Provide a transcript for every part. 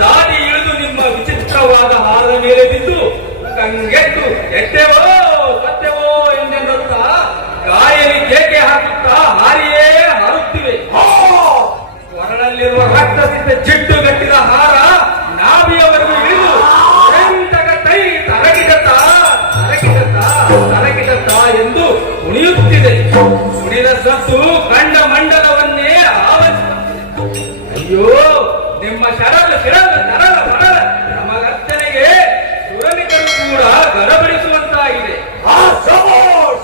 ದಾಟಿ ಇಳಿದು ನಿಮ್ಮ ವಿಚಿತ್ರವಾದ ಹಾರದ ಮೇಲೆ ಬಿದ್ದು ಕಂಗೆಟ್ಟು ಎಟ್ಟೆವೋ ಸತ್ಯವೋ ಎಂದೆನ್ನುತ್ತ ಗಾಯಲಿ ಕೇಕೆ ಹಾಕುತ್ತಾ ಹಾರಿಯೇ ಹಾರುತ್ತಿವೆ. ಹೊರನಲ್ಲಿರುವ ರಕ್ತದಿಂದ ಜಿಡ್ಡುಗಟ್ಟಿದ ಹಾರ ನಾಭಿಯವರೆಗೂ ಇಳಿದು ತೈ ತರಗಿದತ್ತ ಎಂದು ಕುಣಿಯುತ್ತಿದೆ. ಕುಣಿದ ಸತ್ತು ಕಂಡ ಮಂಡಲವನ್ನೇ ಅಯ್ಯೋ ನಿಮ್ಮ ಶರಲ ತರಲ ಬರಲ ನಮಗರ್ಚನೆಗೆ ಸುರನಿಕರು ಕೂಡ ಗಡಬಡಿಸುವಂತಾಗಿದೆ.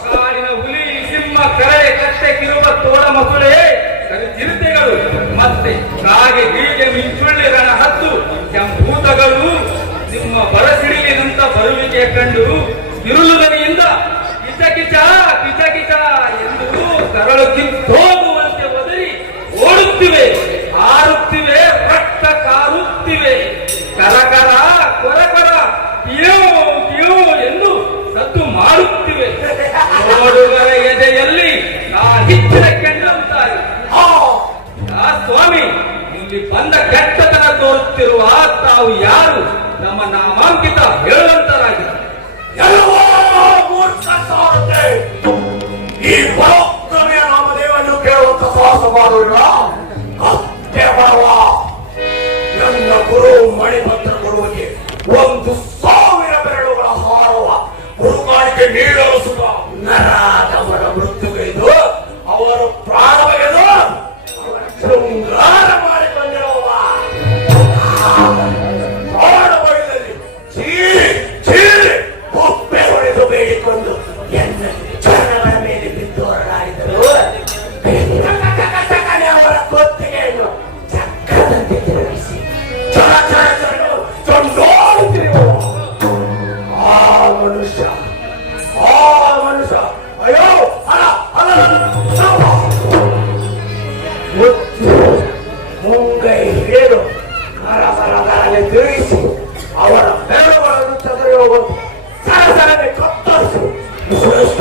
ಕಾಡಿನ ಹುಲಿ ಸಿಂಹ ಕರಳೆ ಕತ್ತೆ ಕಿರುಬ ತೋಳ ಮಸುಳೆ ಚಿರತೆಗಳು ಮತ್ತೆ ಕಾಗೆ ಹೀಗೆ ಮಿಂಚುಳ್ಳಿ ರಣ ಹತ್ತು ಭೂತಗಳು ನಿಮ್ಮ ಬರಸಿಡಿಲಿನಂತ ಬರುವಿಕೆ ಕಂಡು ಕಿರುಳುಗನಿಯಿಂದ ಕಿಚ ಕಿಚ ಕಿಚ ಕಿಚ ಎಂದು ಕರಳು ಕಿತ್ತೋಗುವಂತೆ ಒದರಿ ಓಡುತ್ತಿವೆ, ಹಾರುತ್ತಿವೆ, ರಕ್ತ ಕಾರುತ್ತಿವೆ. ಕರಕರ ಕೊರಕರ ಕಿಯೋ ಕಿಯೋ ಎಂದು ಸದ್ದು ಮಾಡುತ್ತಿವೆ. ನೋಡುಗರ ಎದೆಯಲ್ಲಿ ಹೆಚ್ಚಿನ ಕೆಂಡಂತಾರೆ. ಸ್ವಾಮಿ, ಇಲ್ಲಿ ಬಂದ ಕೆಟ್ಟತನ ತೋರುತ್ತಿರುವ ತಾವು ಯಾರು? ನಮ್ಮ ನಾಮಾಂಕಿತ ಹೇಳುವಂತರಾಗಿದೆ. ಈ ಪರೋಕ್ತಮೆಯ ನಾಮದೇವನ್ನು ಕೇಳುವಂತ ಸಾಹಸ ಮಾಡುವಿರ ಅಷ್ಟೇ ಬರುವ ನನ್ನ ಗುರು ಮಣಿಪತ್ರ ಕೊಡುವಿಗೆ 1,000 ಬೆರಳುಗಳ ಹಾರುವ ಗುರುಕಾಣಿಕೆ ನೀಡಲು ಸುತ ನರಾದವರ ಮೃತ್ಯುಗೈದು ಅವರು ಪ್ರಾಣ ಬಗೆದು ಶೃಂಗಾರ ಮಾಡಿಕೊಂಡಿರುವ ಪ್ರಾಣ ಬಗೆದಲ್ಲಿ ಚೀರಿ ಕುಪ್ಪೆ ಹೊಡೆದು ಬೇಡಿಕೊಂಡು ಎನ್ನ ಚರಣಗಳ ಮೇಲೆ ಬಿದ್ದು ಹೊರಡಾಡಿದರು. ಅವರ ಕೊತ್ತಿಗೆಯನ್ನು ಚಕ್ರದಂತೆ ತಿರುಗಿಸಿ ಚೊಂಡೋಡುತ್ತಿರುವ ಆ ಮನುಷ್ಯ ಅಯ್ಯೋ ಮುತ್ತು ಮುಂಗೈ ಹಿಡಿದು ಕರಸರದಲ್ಲಿ ತಿರುಗಿಸಿ ಅವರ ಬೆರಳುಗಳನ್ನು ಚದರಿ ಹೋಗುವುದು ಸರಸರನೆ ಕತ್ತರಿಸಿ ಶ್ರೇಷ್ಠ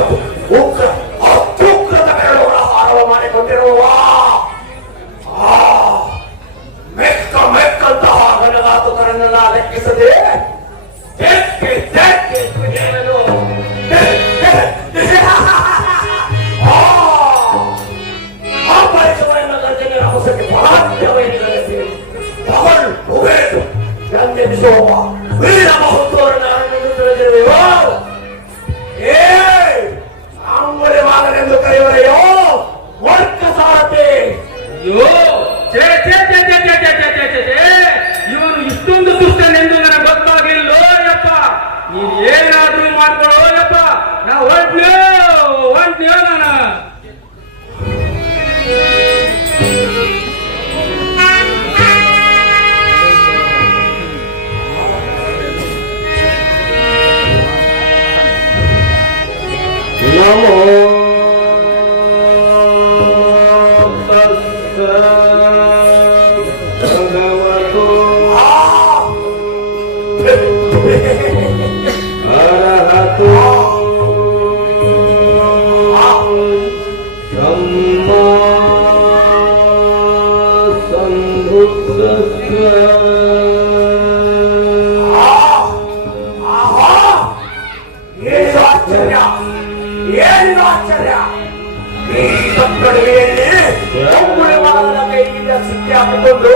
ಉಗ್ರ ಅತ್ಯುಗ್ರದ ಬೆರಳುಗಳ ಹಾರವ ಮಾಡಿಕೊಂಡಿರುವ ಮೆಕ್ಕಂತಹ ಗಣಗಾತುಕರನ್ನೆಲ್ಲ ಲೆಕ್ಕಿಸದೆ ವೀರ ಮಹೋತ್ಸವರನ್ನು ತಿಳಿದಿರುವೆಯೋ ಏನಾದ್ರೂ ಮಾಡ್ಕೊಳ್ಳೋ ಯಪ್ಪ. ನಾ ಹೊಂಟ್ಯೋ ನಾನು. ನಮೋ ಭಗವತೋ ಅರಹತೋ ಸಮ್ಮಾ ಸಂಬುದ್ಧಸ್ಸ. ಏನು ಆಶ್ಚರ್ಯ! ಈ ಕಟ್ಟಡವೆಯಲ್ಲಿ ಅಂಗುಳಿಮಾಲನ ಕೈಯಿಂದ ಸಿಕ್ಕಿ ಹಾಕಿಕೊಂಡು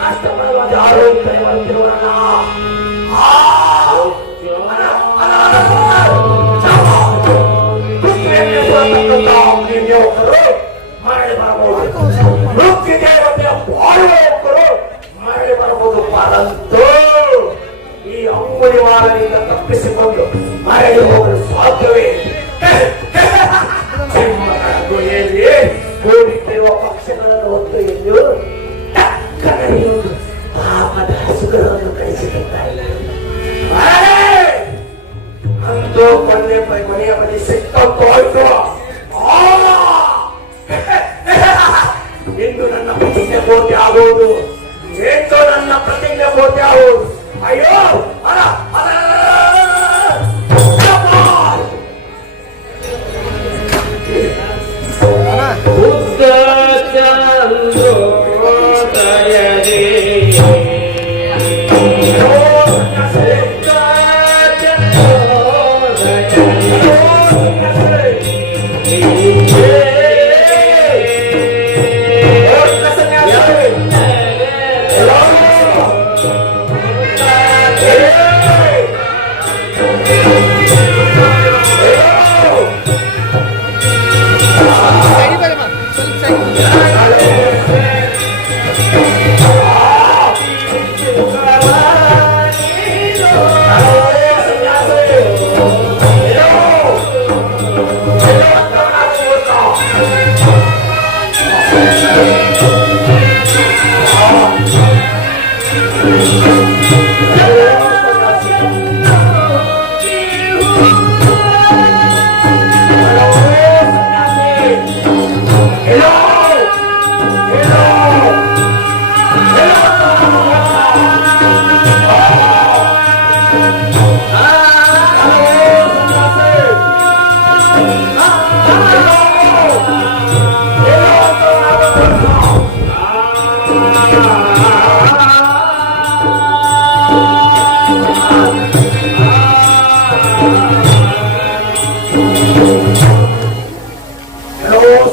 ಕಷ್ಟಪಡುವಂತೆ ಆರೋಗ್ಯ ಬರುತ್ತಿರುವಣ್ಣ. ಮರಳಿ ಬರಬಹುದು, ಮೃತ್ಯು ದೇವತೆಯ ಬಾಳುವ ಒಬ್ಬರು ಮರಳಿ ಬರಬಹುದು. ಪರಂತು ಈ ಅಂಗುಳಿಮಾಲನಿಂದ ತಪ್ಪಿಸಿಕೊಂಡು ಮರಳಿ ಹೋಗಲು ಸಾಧ್ಯವೇ? ಗುಹೆಯಲ್ಲಿ ಕೂಡಿಟ್ಟಿರುವ ಪಕ್ಷಗಳನ್ನು ಹೊತ್ತು ಎಂದು ಟಕ್ಕನೆಯುವುದು ಪಾಪದ ಹಸುಗಳನ್ನು ಕಳಿಸಿರುತ್ತಾರೆ. ಅಂತೂ ಕೊನೆಯ ಬಳಿ ಸಿಕ್ಕಂತೂ ಹೋಯ್ತು. ಇಂದು ನನ್ನ ಪ್ರತಿಜ್ಞೆ ಪೂರ್ತಿ ಆಗುವುದು, ಎಂದು ನನ್ನ ಪ್ರತಿಜ್ಞೆ ಪೂರ್ತಿ ಆಗುವುದು. ಅಯ್ಯೋ ಬುದ್ಧ ಚಂದ್ರೋದಯದೇ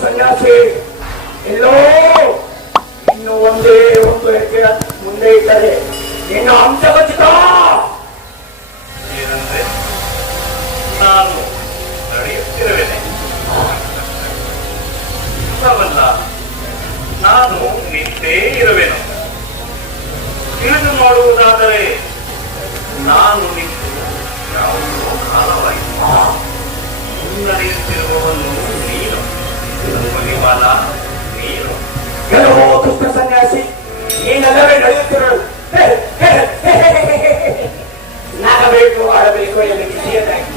ಸನ್ಯಾಸಿ ಎಲ್ಲೋ ಇನ್ನು ಒಂದೇ ಒಂದು ಹೆಜ್ಜೆ ಮುಂದೆ ಇದ್ದರೆ ಇನ್ನು ಅಂಶ ಖಚಿತ. ಏನಂದ್ರೆ ನಾನು ನಡೆಯುತ್ತಿರುವೆನೆ. ಅವಲ್ಲ, ನಾನು ನಿಂತೇ ಇರುವೆನು. ತಿಳಿದು ಮಾಡುವುದಾದರೆ ನಾನು ನಿಂತು ಯಾವುದೋ ಕಾಲವಾಯಿತು. ಮುನ್ನಡೆಯುತ್ತಿರುವವನು ನೀನು, ಮಣಿಮಾಲ ನೀನು. ಕೆಲವು ದುಷ್ಟ ಸನ್ಯಾಸಿ ನೀನಲ್ಲವೇ ನಡೆಯುತ್ತಿರಲು ನಾಗಬೇಕು ಆಡಬೇಕು ಎಂದು ಕಿಸಿಯದಾಗಿ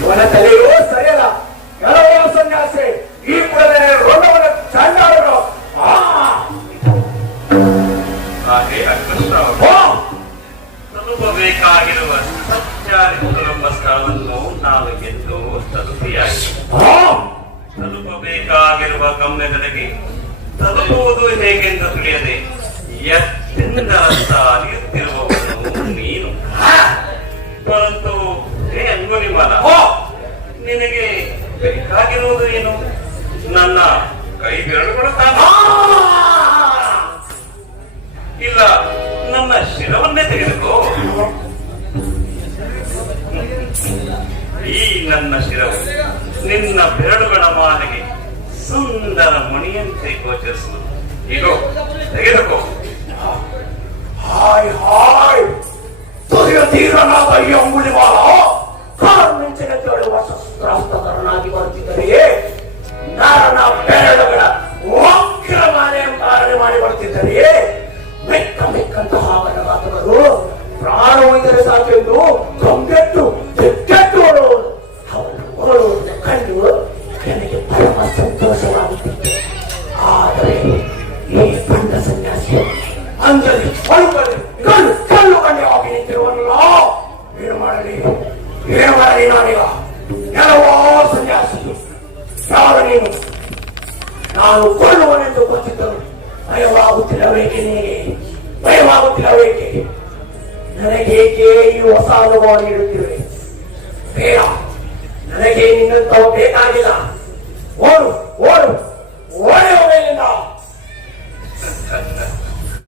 ಇವನ ತಲೆಯೂ ಸರಿಯಲ್ಲ. ಕೆಲವು ಸನ್ಯಾಸಿ ಈ ಕೂಡಲೇ ರೋಗವನ್ನು ಚಂಡಾಡರು. ಹಾಗೆ ಅಗ್ನಿಶ್ರಾವ ತಲುಪಬೇಕಾಗಿರುವ ಸತ್ಯಾರಿಪುರವೆಂಬ ಸ್ಥಳವನ್ನು ನಾವು ಗೆದ್ದು ತಲುಪಿಯಾಗಿ ತಲುಪಬೇಕಾಗಿರುವ ಗಮ್ಯದೆಡೆಗೆ ತಲುಪುವುದು ಹೇಗೆಂದು ತಿಳಿಯದೆ ಎತ್ತಿಂದ ಅಲಿಯುತ್ತಿರುವವನು ನೀನು. ಪರಂತು ಹೇ ಅಂಗುಲಿಮಾಲ, ನಿನಗೆ ಬೇಕಾಗಿರುವುದು ಏನು? ನನ್ನ ಕೈ ಬೆರಳುಗಳು ತಾನು, ಇಲ್ಲ ನನ್ನ ಶಿರವನ್ನೇ ತೆಗೆದುಕೋ. ಈ ನನ್ನ ಶಿರವು ನಿನ್ನ ಬೆರಳುಗಳ ಮಾಲೆಗೆ ಸುಂದರ ಮಣಿಯಂತೆ ಗೋಚರಿಸುವುದು. ಈಗ ತೆಗೆದುಕೋ. ಹಾಯ್ ಹಾಯ್ ಸೂರ್ಯ ತೀರನಾದ ಈ ಅಂಗುಲಿಮಾಲ ಕಾಲ್ಮಿಂಚಿನ ಕೇಳುವ ಶಸ್ತ್ರಾಸ್ತ್ರಧರನಾಗಿ ಬರುತ್ತಿದ್ದರೆಯೇ ನರನ ಬೆರಳುಗಳ ವಕ್ರಮಾಲೆಯನ್ನು ಧಾರಣೆ ಮಾಡಿ ಬರುತ್ತಿದ್ದರೆಯೇ ಮೆಕ್ಕಂತಹ ಅವನ ಮಾತುಗಳು ಪ್ರಾಣ ಒಯ್ದರೆ ಸಾಕೆಂದು ಕಂಗೆಟ್ಟು ಕೆಟ್ಟು ಓಡುವುದು ಅವನು ಓಡುವುದನ್ನು ಕಂಡು ನನಗೆ ಪರಮ ಸಂತೋಷವಾಗುತ್ತಿತ್ತು. ಆದರೆ ಈ ಬಂಡ ಸನ್ಯಾಸಿ ಅಂಜಲಿ ಅಳುಕಲ್ಲಿ ಕಲ್ಲು ಕಂಡವಾಗಿ ನಿಂತಿರುವಲ್ಲ. ಏನು ಮಾಡಲಿ ನಾನೀಗ ಕೆಲವೋ ಸನ್ಯಾಸಿ ಯಾರು ನೀನು? ನಾನು ಕೊಲ್ಲುವನೆಂದು ಗೊತ್ತಿದ್ದರು. ಭಯವಾಗುತ್ತಿಲ್ಲವೇಕೆ ನಿನಗೆ? ಭಯವಾಗುತ್ತಿಲ್ಲವೇಕೆ? ನನಗೇಕೆ ಈ ಹೊಸ ಅನುಭವ ನೀಡುತ್ತಿವೆ? ಬೇಡ, ನನಗೆ ನಿನ್ನಂತವ ಬೇಕಾಗಿಲ್ಲ. ಓಡು,